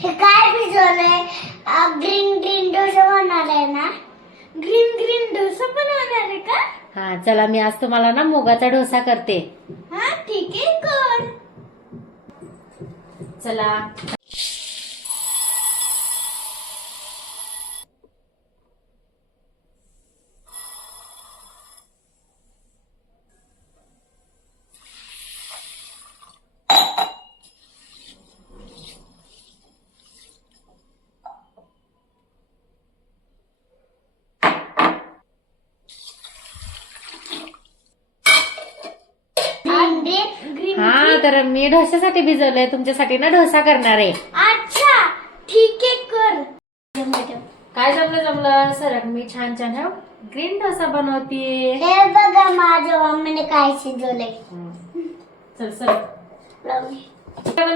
हे काय भिजवलंय? Green green dosa बनवणार आहे ना? ग्रीन ग्रीन डोसा बनवणार आहे का? हा चला, मी आज तुम्हाला ना मुगाचा डोसा करते. हा ठीक आहे, कर. चला. ग्रीन हा तर मी डोश्यासाठी भिजवलंय, तुमच्यासाठी ना डोसा करणार आहे. अच्छा ठीक आहे, कर. काय जमलं सरक, मी छान छान ग्रीन डोसा बनवते. हे बघा माझ्या मम्मीने काय शिजवलंय. चल सरक.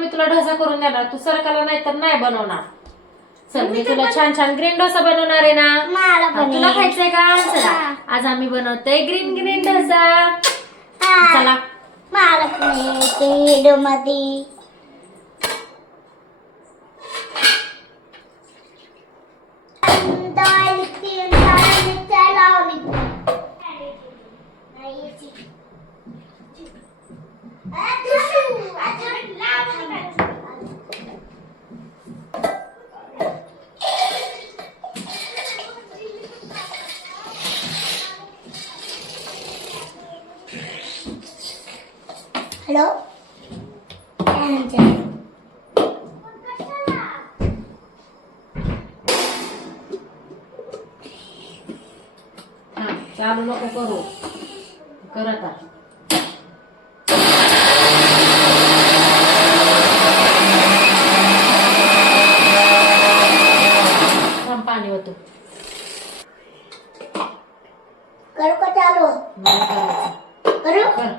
मी तुला डोसा करून देणार, तू सरकाला नाही तर नाही बनवणार. चल मी तुला छान छान ग्रीन डोसा बनवणार आहे ना. मला पण तुला खायचंय का? चला आज आम्ही बनवतोय ग्रीन ग्रीन डोसा. चला. मला पण येते मध्ये. हॅलो. चालू नको करू, कर आता. पाणी होतं. करू का चालू? करू. कर.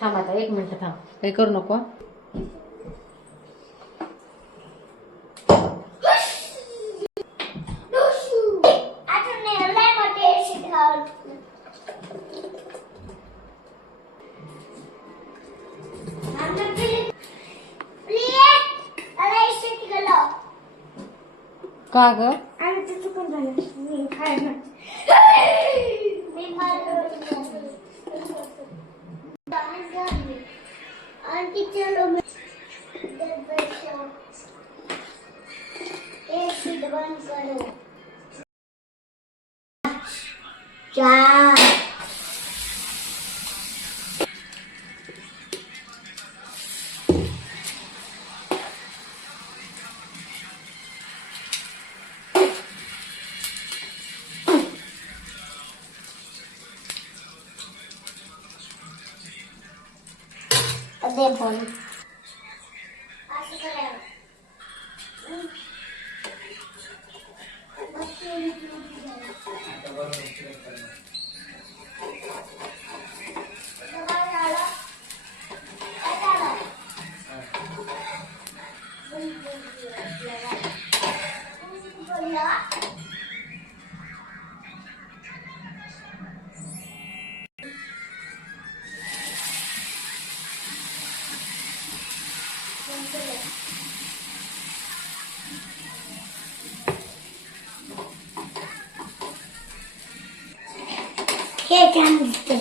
थांब आता 1 मिनिट थांब, काही करू नको. का ग? आंटी चलो एक सीट बंद करो. चार. दे फोन. असं करायचं. हे छान दिसते.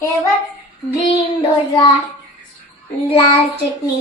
हे बघ ग्रीन डोसा, लाल चटणी.